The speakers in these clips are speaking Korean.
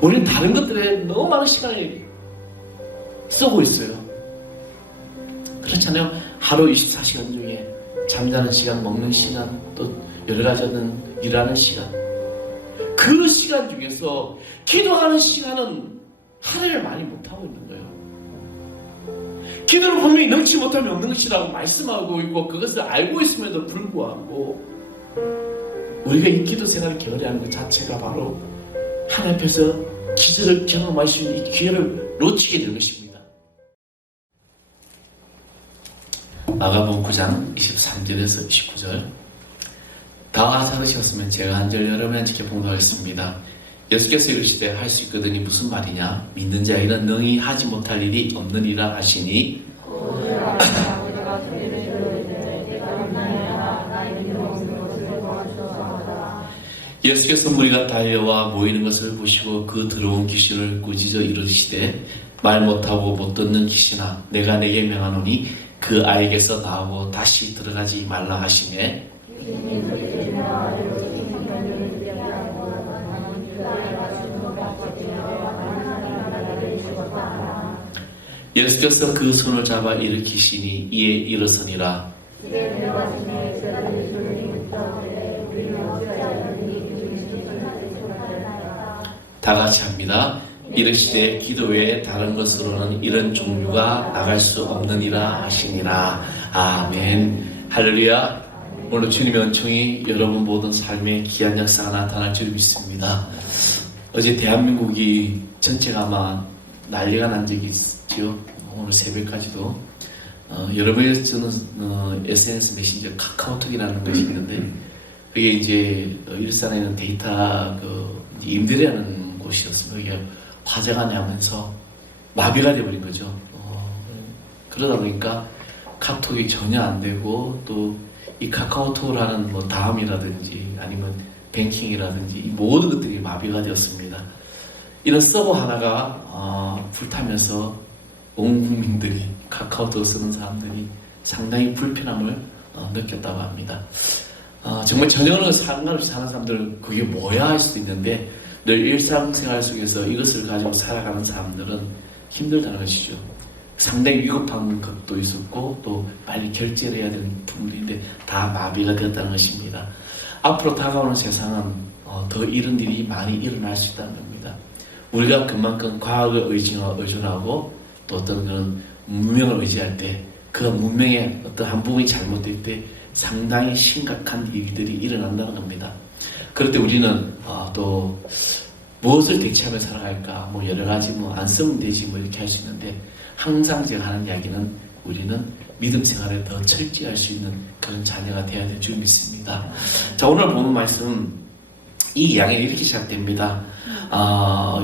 우리는 다른 것들에 너무 많은 시간을 쓰고 있어요. 그렇잖아요. 하루 24시간 중에 잠자는 시간, 먹는 시간, 또 여러 가지 일하는 시간, 그 시간 중에서 기도하는 시간은 할애를 많이 못하고 있는 거예요. 기도를 분명히 능치 못하면 없는 것이라고 말씀하고 있고, 그것을 알고 있음에도 불구하고 우리가 이 기도 생활을 게으르하는 것 자체가 바로 하나님 앞에서 기적을 경험할 수 있는 이 기회를 놓치게 되는 것입니다. 마가복음 9장 23절에서 29절. 다 찾으셨으면 제가 한 절 여러분 지켜 봉독하겠습니다. 예수께서 이르시되 할 수 있거든이 무슨 말이냐? 믿는 자에게는 능히 하지 못할 일이 없느니라 하시니, 예수께서 무리가 달려와 모이는 것을 보시고 그 더러운 귀신을 꾸짖어 이르시되 말 못하고 못 듣는 귀신아, 내가 내게 명하노니 그 아이에게서 나오고 다시 들어가지 말라 하시매, 예수께서 그 손을 잡아 일으키시니 이에 일어서니라. 다 같이 합니다. 이르시되 기도 외에 다른 것으로는 이런 종류가 나갈 수 없느니라 하시니라. 아멘. 할렐루야. 오늘 주님의 은총이 여러분 모든 삶에 귀한 역사가 나타날 줄 믿습니다. 어제 대한민국이 전체가 아마 난리가 난 적이 있죠. 오늘 새벽까지도 여러분이 저는 SNS 메신저 카카오톡이라는 것이 있는데, 그게 이제 일산에 있는 데이터 임대라는 곳이었습니다. 그게 화재가 나면서 마비가 되어버린 거죠. 그러다 보니까 카톡이 전혀 안 되고, 또 이 카카오톡을 하는 다음이라든지 아니면 뱅킹이라든지 이 모든 것들이 마비가 되었습니다. 이런 서버 하나가 불타면서 온 국민들이, 카카오톡 쓰는 사람들이 상당히 불편함을 느꼈다고 합니다. 정말 전혀 상관없이 사는 사람들은 그게 뭐야 할 수도 있는데, 늘 일상생활 속에서 이것을 가지고 살아가는 사람들은 힘들다는 것이죠. 상당히 위급한 것도 있었고, 또 빨리 결제를 해야 되는 부분인데 다 마비가 되었다는 것입니다. 앞으로 다가오는 세상은 더 이런 일이 많이 일어날 수 있다는 겁니다. 우리가 그만큼 과학을 의존하고 또 어떤 그런 문명을 의지할 때, 그 문명의 어떤 한 부분이 잘못될 때 상당히 심각한 일들이 일어난다는 겁니다. 그럴 때 우리는 또 무엇을 대체하며 살아갈까, 여러 가지 안 쓰면 되지 이렇게 할 수 있는데, 항상 제가 하는 이야기는 우리는 믿음 생활에 더 철저히 할 수 있는 그런 자녀가 되어야 될 줄 믿습니다. 자, 오늘 보는 말씀은 이 이야기는 이렇게 시작됩니다.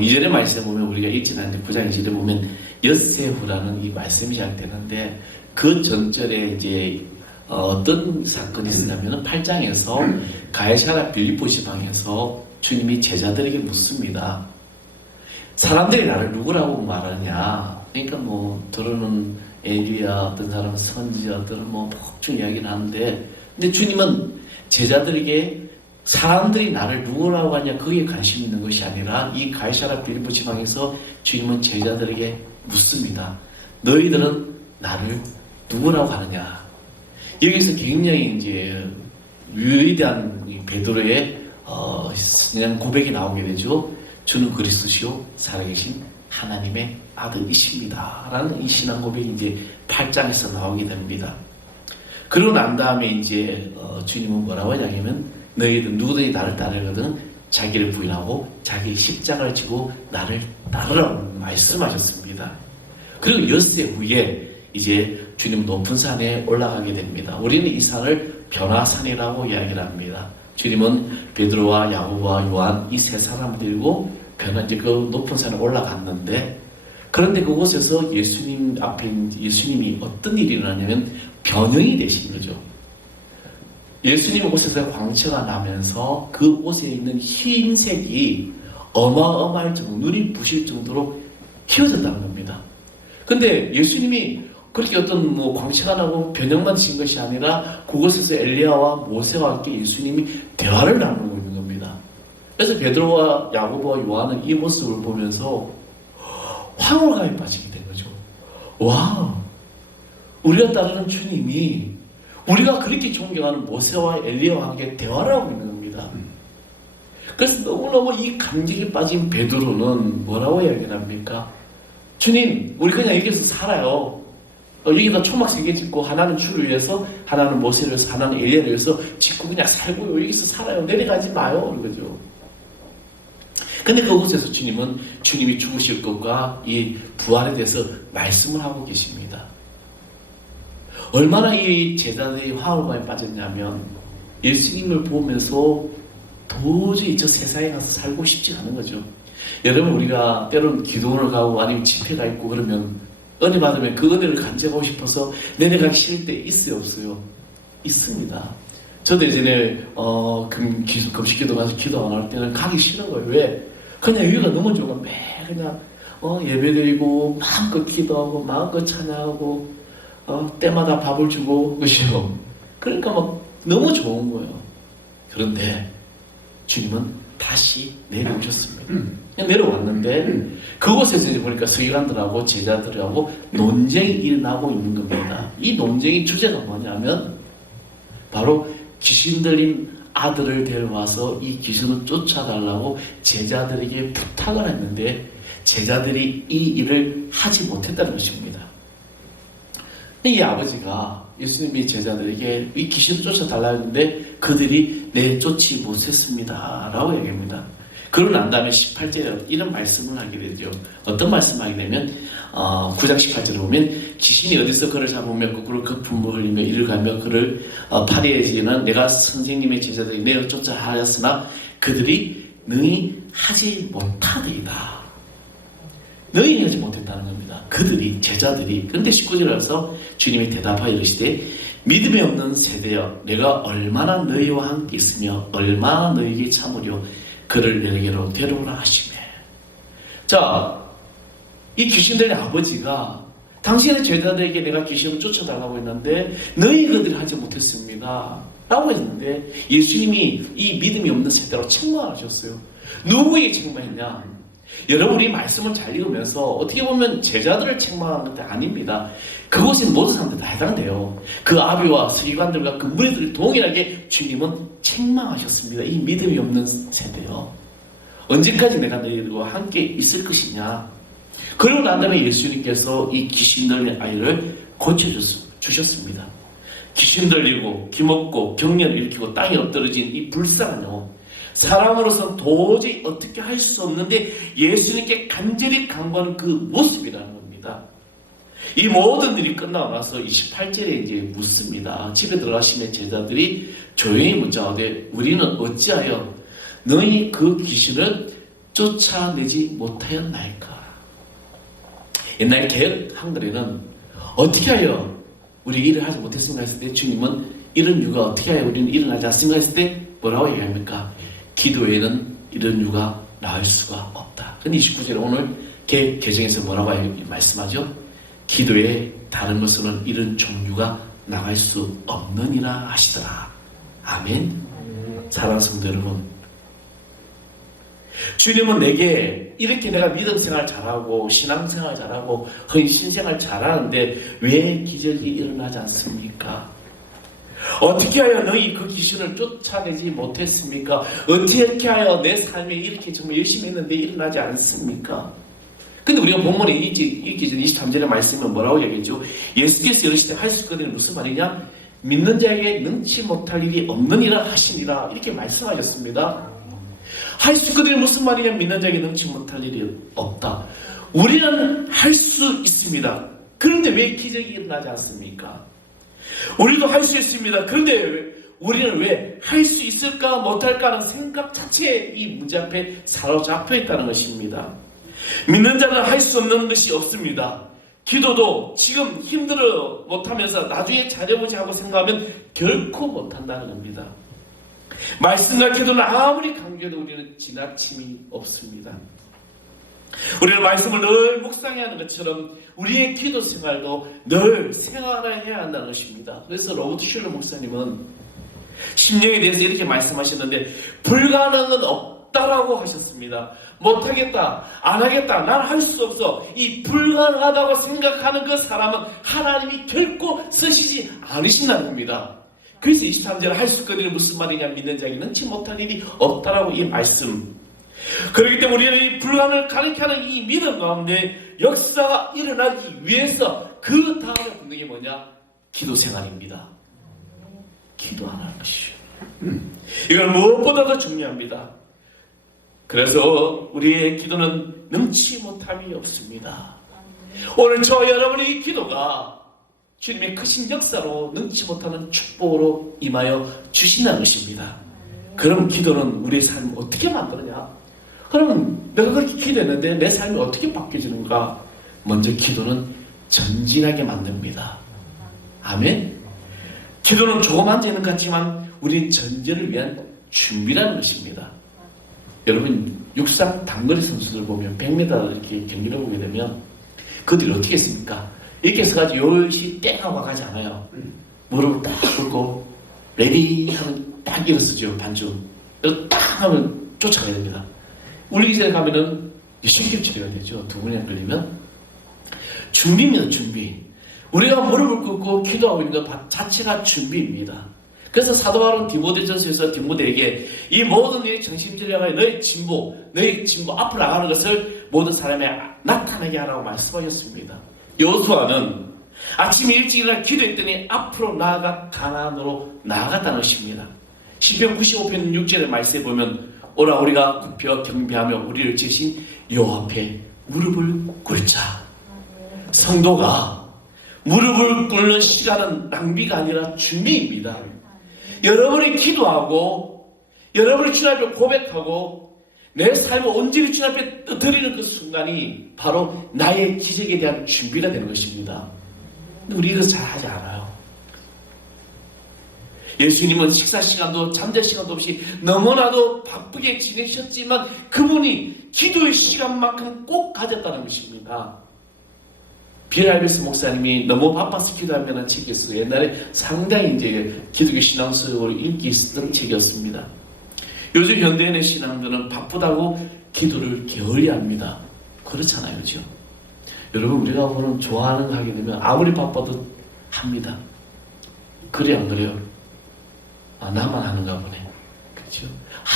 이전의 말씀에 보면, 우리가 읽지 않는데 9장 2절에 보면 엿새후라는 이 말씀이 시작되는데, 그 전절에 이제 어떤 사건이 있었냐면 8장에서 가이사랴 빌립보 지방에서 주님이 제자들에게 묻습니다. 사람들이 나를 누구라고 말하냐? 그러니까 들어는 엘리야, 어떤 사람은 선지자, 어떤 복중 이야기를 하는데, 근데 주님은 제자들에게 사람들이 나를 누구라고 하냐, 거기에 관심 있는 것이 아니라 이 가이사랴 빌립보 지방에서 주님은 제자들에게 묻습니다. 너희들은 나를 누구라고 하느냐? 여기서 굉장히 이제 위대한 베드로의 신앙 고백이 나오게 되죠. 주는 그리스도시요 살아계신 하나님의 아들이십니다 라는 이 신앙 고백이 이제 8장에서 나오게 됩니다. 그러고 난 다음에 이제 주님은 뭐라고 하냐면, 너희들 누구든지 나를 따르거든 자기를 부인하고 자기 십자가를 지고 나를 따르라고 말씀하셨습니다. 그리고 엿새 후에 이제 주님 높은 산에 올라가게 됩니다. 우리는 이 산을 변화산이라고 이야기를 합니다. 주님은 베드로와 야고보와 요한 이 세 사람을 들고 이제 그 높은 산에 올라갔는데, 그런데 그곳에서 예수님 앞에 예수님이 어떤 일이 일어나냐면 변형이 되신 거죠. 예수님 옷에서 광채가 나면서 그 옷에 있는 흰색이 어마어마할 정도, 눈이 부실 정도로 휘어졌다는 겁니다. 근데 예수님이 그렇게 어떤 광채가 나고 변형만 신 것이 아니라 그곳에서 엘리야와 모세와 함께 예수님이 대화를 나누고 있는 겁니다. 그래서 베드로와 야고보와 요한은 이 모습을 보면서 황홀감에 빠지게 된 거죠. 와, 우리가 따르는 주님이 우리가 그렇게 존경하는 모세와 엘리야와 함께 대화를 하고 있는 겁니다. 그래서 너무너무 이 감격에 빠진 베드로는 뭐라고 이야기를 합니까? 주님, 우리 그냥 여기서 살아요. 여기다 초막 3개 짓고 하나는 주를 위해서, 하나는 모세를 위해서, 하나는 엘리야를 위해서 짓고 그냥 살고요. 여기서 살아요. 내려가지 마요. 그러죠. 근데 그곳에서 주님은 주님이 죽으실 것과 이 부활에 대해서 말씀을 하고 계십니다. 얼마나 이 제자들이 화울감에 빠졌냐면 예수님을 보면서 도저히 저 세상에 가서 살고 싶지 않은 거죠. 여러분, 우리가 때로는 기도원을 가고 아니면 집회가 있고 그러면 은혜 받으면 그 은혜를 간직하고 싶어서 내려가기 싫을 때 있어요, 없어요? 있습니다. 저도 예전에 금식기도 가서 기도 안 할 때는 가기 싫은 거예요. 왜? 그냥 여기가 너무 좋아. 매 그냥 예배드리고 마음껏 기도하고 마음껏 찬양하고 때마다 밥을 주고 그죠? 그러니까 막 너무 좋은 거예요. 그런데 주님은 다시 내려오셨습니다. 그냥 내려왔는데 그곳에서 이제 보니까 서기관들하고 제자들하고 논쟁이 일어나고 있는 겁니다. 이 논쟁의 주제가 뭐냐면 바로 귀신 들린 아들을 데려와서 이 귀신을 쫓아달라고 제자들에게 부탁을 했는데 제자들이 이 일을 하지 못했다는 것입니다. 이 아버지가 예수님이 제자들에게 이 귀신을 쫓아달라고 했는데 그들이 내쫓지 못했습니다 라고 얘기합니다. 그러고 난 다음에 18절에 이런 말씀을 하게 되죠. 어떤 말씀을 하게 되면 9장 18절에 보면 귀신이 어디서 그를 잡으며 거꾸로 거품을 흘리며 이를 가며 그를 파리해지는 내가 선생님의 제자들이 내어 쫓아 하였으나 그들이 능히 하지 못하더이다. 능히 하지 못했다는 겁니다. 그들이, 제자들이. 그런데 19절에 와서 주님이 대답하여 이르시되 믿음이 없는 세대여 내가 얼마나 너희와 함께 있으며 얼마나 너희에게 참으려 그를 내게로 데려오라 하시매. 자, 이 귀신 들린 아버지가 당신의 제자들에게 내가 귀신을 쫓아달라고 했는데 너희 그들이 하지 못했습니다 라고 했는데 예수님이 이 믿음이 없는 세대로 책망하셨어요. 누구에게 책망했냐? 여러분, 우리 말씀을 잘 읽으면서 어떻게 보면 제자들을 책망하는 것도 아닙니다. 그곳에 모든 사람들 다 해당돼요. 그 아비와 서기관들과 그 무리들을 동일하게 주님은 책망하셨습니다. 이 믿음이 없는 세대요. 언제까지 내가 너희들과 함께 있을 것이냐. 그러고 난 다음에 예수님께서 이 귀신 들린 아이를 고쳐주셨습니다. 귀신 들리고 기먹고 경련을 일으키고 땅에 엎드러진 이 불쌍한 영혼, 사람으로서는 도저히 어떻게 할 수 없는데 예수님께 간절히 간구하는 그 모습이라는 겁니다. 이 모든 일이 끝나고 나서 28절에 이제 묻습니다. 집에 들어가시면 제자들이 조용히 묻자하되 우리는 어찌하여 너희 그 귀신을 쫓아내지 못하였나이까. 옛날 개혁 한글에는 어떻게 하여 우리 일을 하지 못했습니까 했을 때 주님은 이런 이유가 어떻게 하여 우리는 일어나지 않습니까 했을 때 뭐라고 얘기합니까? 기도에는 이런 이유가 나을 수가 없다. 근데 29절에 오늘 개정에서 뭐라고 말씀하죠? 기도에 다른 것으로는 이런 종류가 나갈 수 없느니라 하시더라. 아멘. 사랑하는 성도 여러분, 주님은 내게 이렇게 내가 믿음 생활 잘하고 신앙 생활 잘하고 헌신 생활 잘하는데 왜 기적이 일어나지 않습니까? 어떻게 하여 너희 그 귀신을 쫓아내지 못했습니까? 어떻게 하여 내 삶에 이렇게 정말 열심히 했는데 일어나지 않습니까? 근데 우리가 본문에 읽기 전 23절의 말씀은 뭐라고 얘기했죠? 예수께서 이르시되 할 수 있거든 무슨 말이냐? 믿는 자에게 능치 못할 일이 없느니라 하시니라 이렇게 말씀하셨습니다. 할 수 있거든 무슨 말이냐? 믿는 자에게 능치 못할 일이 없다. 우리는 할 수 있습니다. 그런데 왜 기적이 일어나지 않습니까? 우리도 할 수 있습니다. 그런데 우리는 왜 할 수 있을까 못할까 하는 생각 자체에 이 문제 앞에 사로잡혀 있다는 것입니다. 믿는 자는 할 수 없는 것이 없습니다. 기도도 지금 힘들어 못하면서 나중에 잘해보지 하고 생각하면 결코 못한다는 겁니다. 말씀과 기도는 아무리 강조해도 우리는 지나침이 없습니다. 우리는 말씀을 늘 묵상해야 하는 것처럼 우리의 기도 생활도 늘 생활을 해야 한다는 것입니다. 그래서 로버트 슐러 목사님은 심령에 대해서 이렇게 말씀하셨는데 불가능은 없다라고 하셨습니다. 못하겠다, 안 하겠다, 난 할 수 없어, 이 불가능하다고 생각하는 그 사람은 하나님이 결코 쓰시지 않으신다는 겁니다. 그래서 23절에 할 수 있거든요. 무슨 말이냐, 믿는 자에게 능치 못할 일이 없다라고 이 말씀. 그렇기 때문에 우리는 이 불가능을 가리켜하는 이 믿음 가운데 역사가 일어나기 위해서 그 다음에 붙는 게 뭐냐? 기도 생활입니다. 기도하는 것이죠. 이건 무엇보다도 중요합니다. 그래서 우리의 기도는 능치 못함이 없습니다. 오늘 저와 여러분의 이 기도가 주님의 크신 역사로 능치 못하는 축복으로 임하여 주신다는 것입니다. 그럼 기도는 우리의 삶을 어떻게 만드느냐? 그러면 내가 그렇게 기도했는데 내 삶이 어떻게 바뀌어지는가? 먼저 기도는 전진하게 만듭니다. 아멘? 기도는 조금 앉아있는 것 같지만 우리는 전진을 위한 준비라는 것입니다. 여러분 육상 단거리 선수들 보면 100m 이렇게 경기를 보게 되면 그들이 어떻게 했습니까? 이렇게 해서가지고 요시 땡 하고 가지 않아요. 무릎을 딱 꿇고 레디 하면 딱 일어서죠. 반주 딱 하면 쫓아가야 됩니다. 우리 기세에 가면은 10km 치료가 되죠. 두 분이 걸리면 준비입니다. 준비. 우리가 무릎을 꿇고 기도하고 있는 것 자체가 준비입니다. 그래서 사도 바울은 디모데전서에서 디모데에게 이 모든 일이 정신전략하여 너의 진보 앞으로 나가는 것을 모든 사람에 나타나게 하라고 말씀하셨습니다. 여호수아는 아침 일찍 일어나 기도했더니 앞으로 나아가 가나안으로 나아갔다는 것입니다. 시편 95편 6절의 말씀에 보면 오라 우리가 굽혀 경배하며 우리를 지으신 여호와 앞에 무릎을 꿇자. 성도가 무릎을 꿇는 시간은 낭비가 아니라 준비입니다. 여러분이 기도하고 여러분이 주님 앞에 고백하고 내 삶을 온전히 주님 앞에 드리는 그 순간이 바로 나의 기적에 대한 준비가 되는 것입니다. 근데 우리 이거 잘 하지 않아요. 예수님은 식사 시간도 잠잘 시간도 없이 너무나도 바쁘게 지내셨지만 그분이 기도의 시간만큼 꼭 가졌다는 것입니다. 빌 알베스 목사님이 너무 바빠서 기도하면 책이 있어요. 옛날에 상당히 이제 기독교 신앙적으로 인기 있었던 책이었습니다. 요즘 현대인의 신앙들은 바쁘다고 기도를 게을리합니다. 그렇잖아요, 그죠? 여러분 우리가 보는 좋아하는 거 하게 되면 아무리 바빠도 합니다. 그래 안 그래요? 아, 나만 하는가 보네. 그렇죠?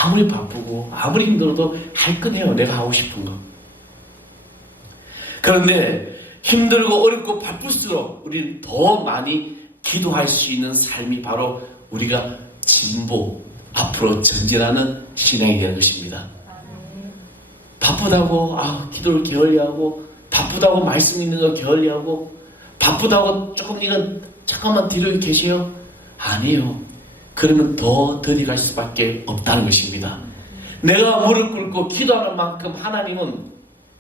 아무리 바쁘고 아무리 힘들어도 할 건 해요. 내가 하고 싶은 거. 그런데 힘들고 어렵고 바쁠수록 우리는 더 많이 기도할 수 있는 삶이 바로 우리가 진보, 앞으로 전진하는 신앙이 되는 것입니다. 바쁘다고 기도를 게을리하고 바쁘다고 말씀 있는 거 게을리하고 바쁘다고 조금 이건 잠깐만 뒤로 계세요? 아니에요. 그러면 더 들이갈 수밖에 없다는 것입니다. 내가 무릎 꿇고 기도하는 만큼 하나님은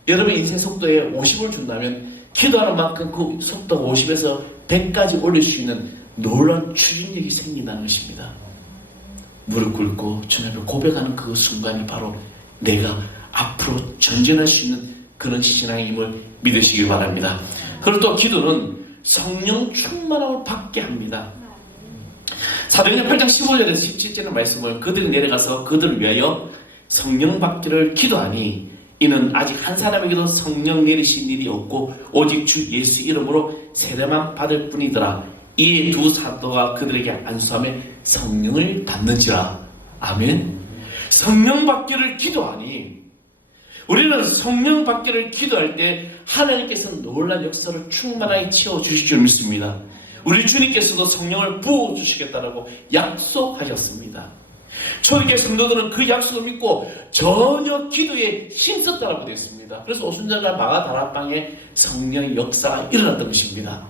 여러분의 인생 속도에 50을 준다면 기도하는 만큼 그 속도가 50에서 100까지 올릴 수 있는 놀라운 추진력이 생긴다는 것입니다. 무릎 꿇고 주님 앞에 고백하는 그 순간이 바로 내가 앞으로 전진할 수 있는 그런 신앙임을 믿으시길 바랍니다. 그리고 또 기도는 성령 충만함을 받게 합니다. 사도행전 8장 15절에서 17절의 말씀을 그들이 내려가서 그들을 위하여 성령 받기를 기도하니 이는 아직 한 사람에게도 성령 내리신 일이 없고 오직 주 예수 이름으로 세례만 받을 뿐이더라. 이 두 사도가 그들에게 안수하며 성령을 받는지라. 아멘. 성령 받기를 기도하니 우리는 성령 받기를 기도할 때 하나님께서 놀라운 역사를 충만하게 채워주실 줄 믿습니다. 우리 주님께서도 성령을 부어주시겠다라고 약속하셨습니다. 초대교회 성도들은 그 약속을 믿고 전혀 기도에 힘썼다라고 되어 있습니다. 그래서 오순절날 마가 다락방에 성령의 역사가 일어났던 것입니다.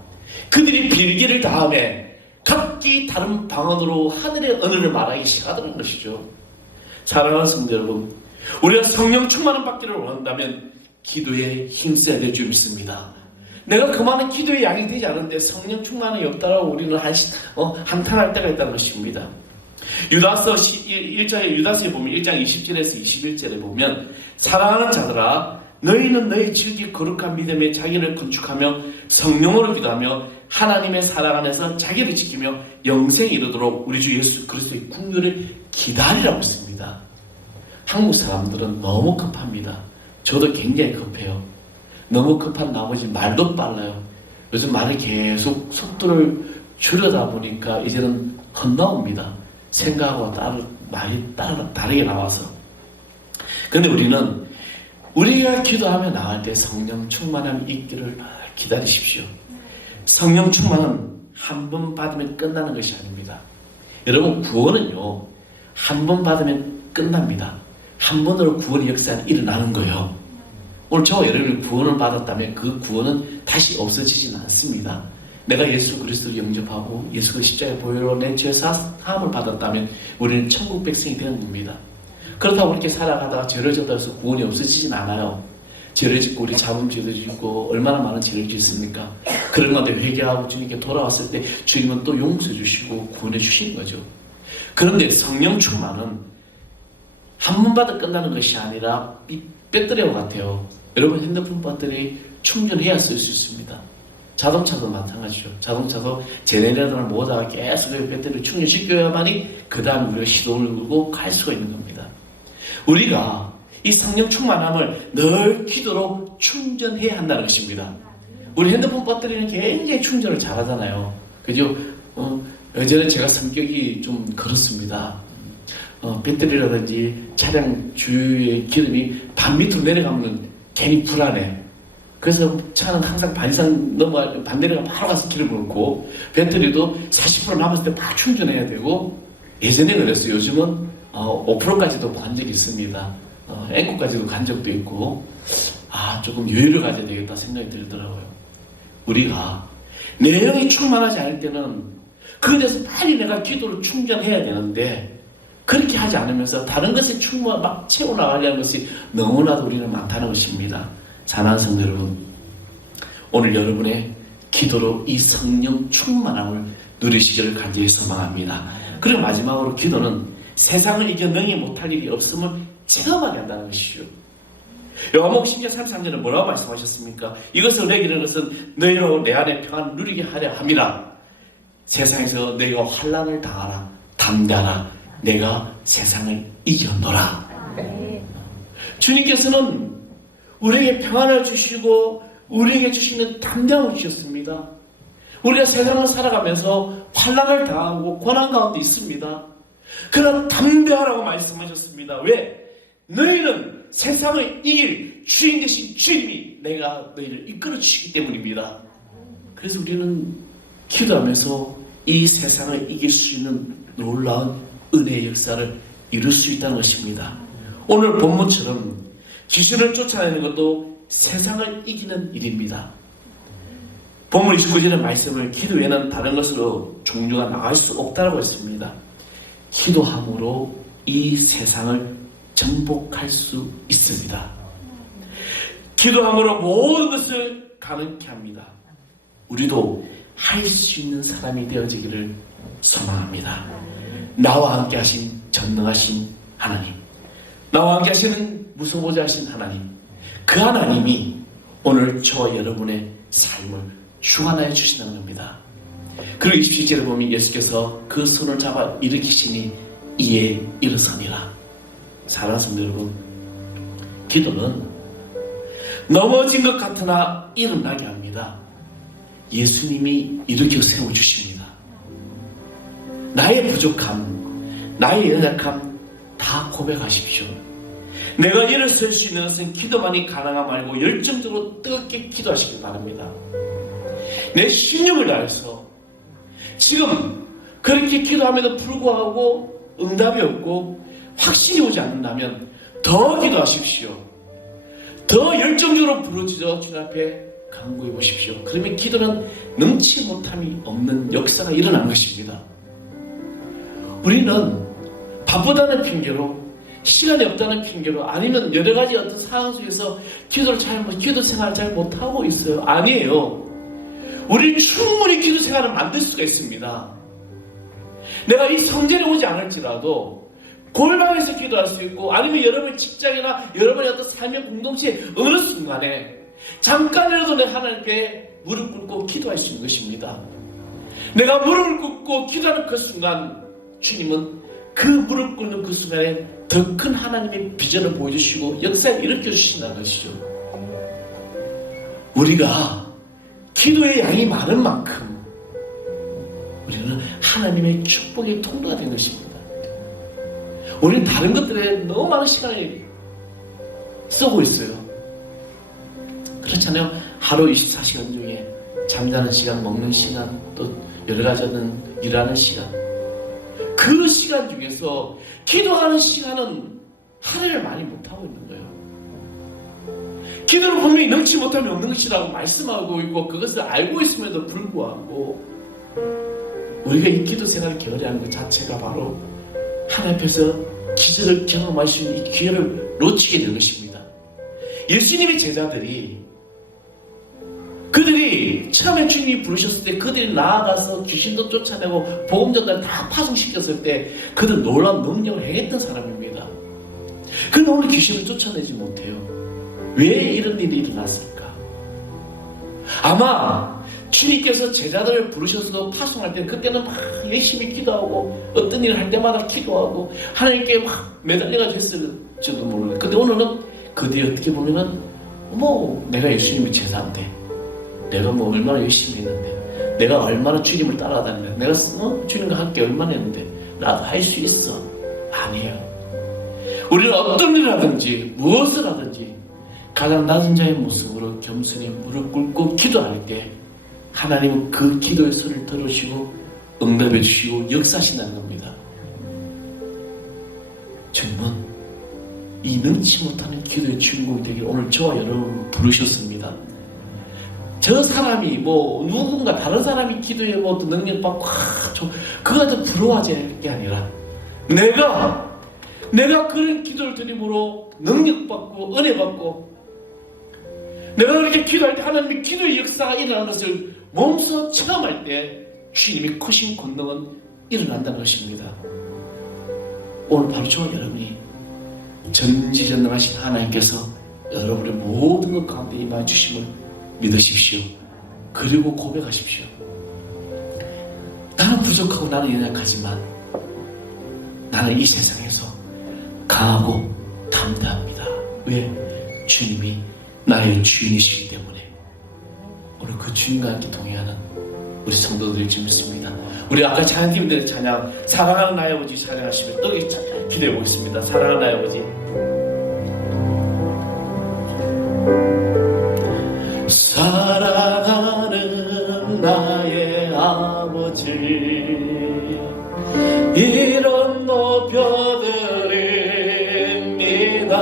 그들이 빌기를 다음에 각기 다른 방언으로 하늘의 언어를 말하기 시작하던 것이죠. 사랑하는 성도 여러분, 우리가 성령 충만을 받기를 원한다면 기도에 힘써야 될 줄 믿습니다. 내가 그만한 기도의 양이 되지 않은데 성령 충만이 없다라고 우리는 한탄할 때가 있다는 것입니다. 유다서 1장에 유다서에 보면 1장 20절에서 21절에 보면 사랑하는 자들아 너희는 너희 질기 거룩한 믿음에 자기를 건축하며 성령으로 기도하며 하나님의 사랑 안에서 자기를 지키며 영생에 이르도록 우리 주 예수 그리스도의 국률을 기다리라고 했습니다. 한국 사람들은 너무 급합니다. 저도 굉장히 급해요. 너무 급한 나머지 말도 빨라요. 요즘 말이 계속 속도를 줄여다 보니까 이제는 헛나옵니다. 생각하고 말이 다르게 나와서. 근데 우리는 우리가 기도하며 나갈 때 성령 충만함이 있기를 기다리십시오. 성령 충만은 한 번 받으면 끝나는 것이 아닙니다. 여러분, 구원은요, 한 번 받으면 끝납니다. 한 번으로 구원의 역사는 일어나는 거예요. 오늘 저와 여러분이 구원을 받았다면 그 구원은 다시 없어지진 않습니다. 내가 예수 그리스도를 영접하고 예수 그리스도 십자가의 보혈로 내 죄 사함을 받았다면 우리는 천국 백성이 되는 겁니다. 그렇다고 이렇게 살아가다가 죄를 졌다고 해서 구원이 없어지진 않아요. 죄를 짓고 우리 자범죄도 짓고 얼마나 많은 죄를 짓습니까? 그런 건데 회개하고 주님께 돌아왔을 때 주님은 또 용서해 주시고 구원해 주시는 거죠. 그런데 성령 충만은 한 번 받아 끝나는 것이 아니라 이 배터리와 같아요. 여러분, 핸드폰 배터리 충전해야 쓸 수 있습니다. 자동차도 마찬가지죠. 자동차도 제네레이터를 모아다가 계속 배터리를 충전시켜야만이 그 다음 우리가 시동을 걸고 갈 수가 있는 겁니다. 우리가 이 성령 충만함을 늘 기도로 충전해야 한다는 것입니다. 우리 핸드폰 배터리는 굉장히 충전을 잘하잖아요. 그죠? 예전에 제가 성격이 좀 그렇습니다. 배터리라든지 차량 주유의 기름이 반 밑으로 내려가면 괜히 불안해. 그래서 차는 항상 반 이상 넘어가, 반 내려가면 바로 가서 기름을 넣고, 배터리도 40% 남았을 때 막 충전해야 되고, 예전에 그랬어요. 요즘은 5%까지도 간 적이 있습니다. 앵코까지도 간 적도 있고, 조금 여유를 가져야 되겠다 생각이 들더라고요. 우리가 내용이 충만하지 않을 때는 그에 대해서 빨리 내가 기도를 충전해야 되는데, 그렇게 하지 않으면서 다른 것에 막 채워나가려는 것이 너무나도 우리는 많다는 것입니다. 사랑하는 성도 여러분, 오늘 여러분의 기도로 이 성령 충만함을 누리시기를 간절히 소망합니다. 그리고 마지막으로 기도는 세상을 이겨 능히 못할 일이 없음을 체험하게 한다는 것이죠. 요한복음 10장 33절에 뭐라고 말씀하셨습니까? 이것을 내기는 것은 너희로 내 안에 평안을 누리게 하려 함이라. 세상에서 너희가 환난을 당하라, 담대하라, 내가 세상을 이겨노라. 주님께서는 우리에게 평안을 주시고 우리에게 주시는 담대함을 주셨습니다. 우리가 세상을 살아가면서 환난을 당하고 고난 가운데 있습니다. 그러나 담대하라고 말씀하셨습니다. 왜? 너희는 세상을 이길 주인 되신 주님이 내가 너희를 이끌어 주시기 때문입니다. 그래서 우리는 기도하면서 이 세상을 이길 수 있는 놀라운 은혜의 역사를 이룰 수 있다는 것입니다. 오늘 본문처럼 귀신을 쫓아내는 것도 세상을 이기는 일입니다. 본문 29절의 말씀을 기도 외에는 다른 것으로 종류가 나갈 수 없다고 했습니다. 기도함으로 이 세상을 정복할 수 있습니다. 기도함으로 모든 것을 가능케 합니다. 우리도 할 수 있는 사람이 되어지기를 소망합니다. 나와 함께 하신 전능하신 하나님, 나와 함께 하시는 무소보좌하신 하나님, 그 하나님이 오늘 저와 여러분의 삶을 주관하여 주신다는 겁니다. 그리고 27절에 보면 예수께서 그 손을 잡아 일으키시니 이에 일어서니라. 사랑하는 성도 여러분, 기도는 넘어진 것 같으나 일어나게 합니다. 예수님이 일으켜 세워주십니다. 나의 부족함, 나의 연약함 다 고백하십시오. 내가 일어설 수 있는 것은 기도만이 가능함 알고 열정적으로 뜨겁게 기도하시길 바랍니다. 내 신념을 다해서 지금 그렇게 기도함에도 불구하고 응답이 없고 확신이 오지 않는다면 더 기도하십시오. 더 열정적으로 부르짖어 주님 앞에 간구해 보십시오. 그러면 기도는 능치 못함이 없는 역사가 일어난 것입니다. 우리는 바쁘다는 핑계로, 시간이 없다는 핑계로, 아니면 여러 가지 어떤 상황 속에서 기도 생활을 잘 못하고 있어요. 아니에요. 우리는 충분히 기도 생활을 만들 수가 있습니다. 내가 이 성전에 오지 않을지라도 골방에서 기도할 수 있고, 아니면 여러분의 직장이나 여러분의 어떤 삶의 공동체 어느 순간에 잠깐이라도 내 하나님께 무릎 꿇고 기도할 수 있는 것입니다. 내가 무릎을 꿇고 기도하는 그 순간 주님은 그 무릎 꿇는 그 순간에 더 큰 하나님의 비전을 보여주시고 역사를 일으켜주신다는 것이죠. 우리가 기도의 양이 많은 만큼 우리는 하나님의 축복의 통로가 된 것입니다. 우리는 다른 것들에 너무 많은 시간을 쓰고 있어요. 그렇잖아요. 하루 24시간 중에 잠자는 시간, 먹는 시간, 또 여러 가지 일하는 시간, 그 시간 중에서 기도하는 시간은 할애를 많이 못하고 있는 거예요. 기도를 분명히 능치 못하면 없는 것이라고 말씀하고 있고 그것을 알고 있음에도 불구하고 우리가 이 기도 생활을 게으르하는 것 자체가 바로 하나님 앞에서 기적을 경험할 수 있는 이 기회를 놓치게 되는 것입니다. 예수님의 제자들이 그들이 처음에 주님이 부르셨을 때 그들이 나아가서 귀신도 쫓아내고 복음 전달 다 파송시켰을 때 그들 놀라운 능력을 행했던 사람입니다. 그런데 오늘 귀신을 쫓아내지 못해요. 왜 이런 일이 일어났을까? 아마 주님께서 제자들을 부르셔서 파송할 때 그때는 막 열심히 기도하고 어떤 일을 할 때마다 기도하고 하나님께 막 매달려가지고 했을지도 모르겠어요. 근데 오늘은 그들이 어떻게 보면은 내가 예수님의 제자인데 내가 얼마나 열심히 했는데 내가 얼마나 주님을 따라다녔는데 내가 주님과 함께 얼마나 했는데 나도 할 수 있어. 아니에요. 우리는 어떤 일을 하든지 무엇을 하든지 가장 낮은 자의 모습으로 겸손히 무릎 꿇고 기도할 때 하나님은 그 기도의 소리를 들으시고 응답해 주시고 역사하신다는 겁니다. 주님은 이 능치 못하는 기도의 주인공이 되길 오늘 저와 여러분 부르셨습니다. 저 사람이 누군가 다른 사람이 기도에 능력 받고 그거한테 부러워하지 않을 게 아니라 내가 그런 기도를 드림으로 능력 받고 은혜 받고 내가 그렇게 기도할 때 하나님의 기도의 역사가 일어나는 것을 몸소 체험할 때 주님의 크신 권능은 일어난다는 것입니다. 오늘 바로 저와 여러분이 전지전능하신 하나님께서 여러분의 모든 것 가운데 임하여 주심을 믿으십시오. 그리고 고백하십시오. 나는 부족하고 나는 연약하지만 나는 이 세상에서 강하고 담대합니다. 왜? 주님이 나의 주인이시기 때문에. 오늘 그 주님과 함께 동행하는 우리 성도들을 좀 믿습니다. 우리 아까 찬양팀들 찬양 사랑하는 나의 아버지 찬양하시면 또 기대해 보겠습니다. 사랑하는 나의 아버지. 사랑하는 나의 아버지 이름 높여드립니다.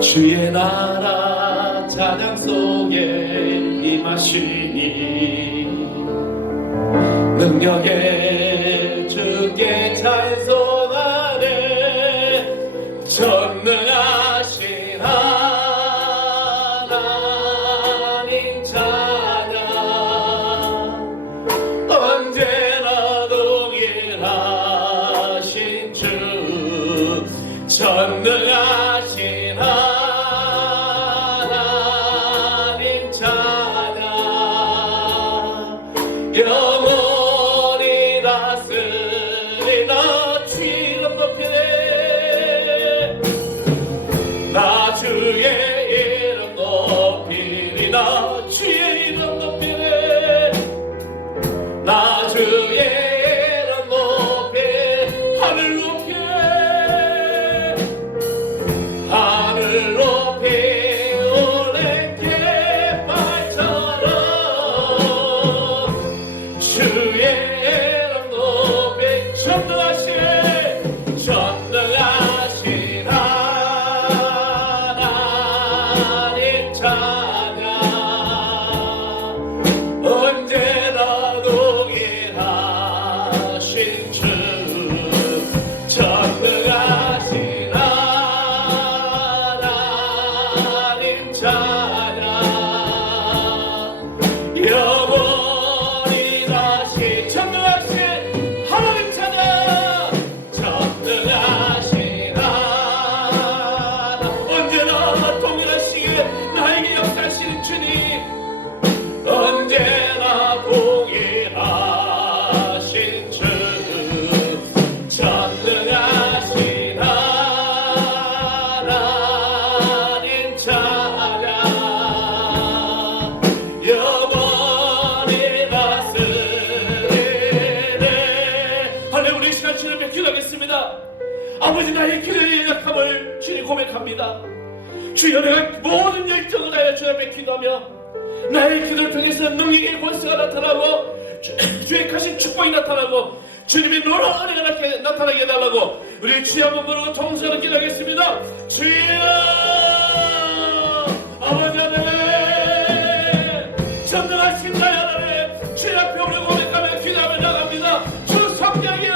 주의 나라 찬양 속에 임하시니 능력에 주께 찬송하네. 전능하신 하나님 찬양 언제나 동일하신 주 전능하신 하나님 찬양 영원히 다스리나 주의 이름 높이네. 나 주의 이름 높이리나 주의 이름 높이네. 나 주의 이름 높이 하늘 높이 하늘 고백합니다. 주여, 내가 모든 열정을 다해 주 앞에 기도하며 나의 기도를 통해서 능력의 권세가 나타나고 주의 가신 축복이 나타나고 주님의 놀라운 은혜가 나타나게 해달라고 우리 주여 한번 부르고 통성으로 기도하겠습니다. 주여, 아버지 하나님, 전능하신 자의 하나님, 주의 앞에 우리 고백하며 기도하며 나갑니다. 주 성령이여,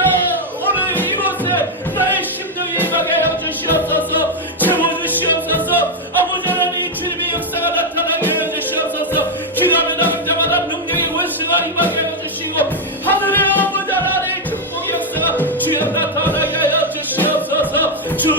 오늘 이곳에 나의 심령이 임하게 해주시옵소서. 채워주시옵소서. 아버지 하나님, 주님의 역사가 나타나게 해주시옵소서. 기도하며 나갈 때마다 능력의 원수가 임하게 해주시고 하늘의 아버지 하나님의 축복의 역사가 주여 나타나게 해주시옵소서. 주여,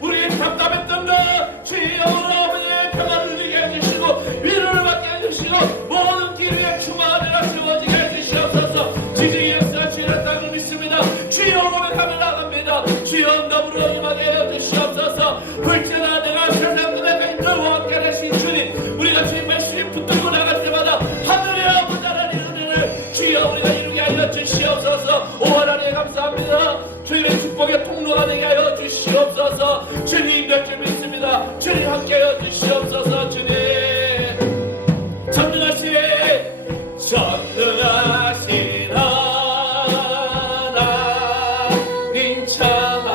우리의 답답했던 것 주여 아버지의 평안을 누리게 해주시고 위로를 받게 해주시고 모든 기류의 충만하라 채워지게 해주시옵소서. 지지의 역사 주의 땅을 믿습니다. 주여 고백하며 나갑니다. 주여 너무로 임하게 해주시옵소서. 불지나 내가 세상 끝에까지 너와 함께 하신 주님, 우리가 주님 말씀이 붙들고 나갈 때마다 하늘의 아버지 하나님의 은혜를 주여 우리가 이루게 하여 주시옵소서. 오 하나님 감사합니다. 주님의 축복의 통로가 되게 하여 주시옵소서. 주님 될 줄 믿습니다. 주님 함께 하여 주시옵소서. 주님 전능하신 하나님 참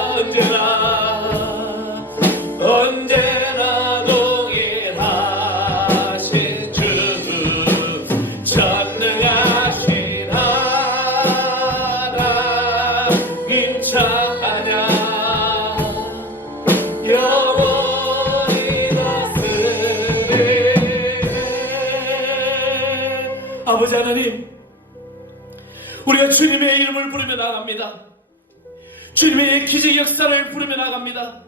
언제나 동일하신 주, 전능하신 하나님 찬양 영원히 다스리네. 아버지 하나님, 우리가 주님의 이름을 부르며 나갑니다. 주님의 기적 역사를 부르며 나갑니다.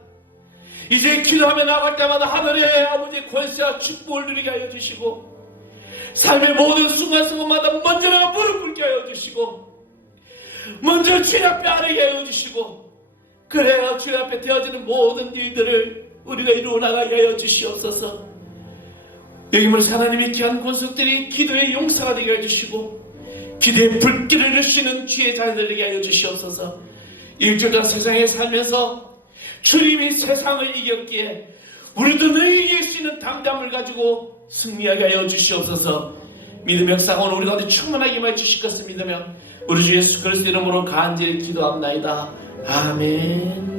이제 기도하며 나갈 때마다 하늘의 아버지의 권세와 축복을 누리게 하여 주시고 삶의 모든 순간순간마다 먼저 내가 무릎 꿇게 하여 주시고 먼저 주님 앞에 아뢰게 하여 주시고 그래야 주님 앞에 되어지는 모든 일들을 우리가 이루어 나가게 하여 주시옵소서. 여기물 하나님의 귀한 권속들이 기도의 용사가 되게 해주시고 기도의 불길을 누시는 주의 자녀들 되게 하여 주시옵소서. 일주일간 세상에 살면서 주님이 세상을 이겼기에 우리도 너희 이길 수 있는 담담을 가지고 승리하게 하여 주시옵소서. 믿음의 역사가 오늘 우리 가운데 충만하게 임하여 주실 것을 믿으며 우리 주 예수 그리스도 이름으로 간절히 기도합나이다. 아멘.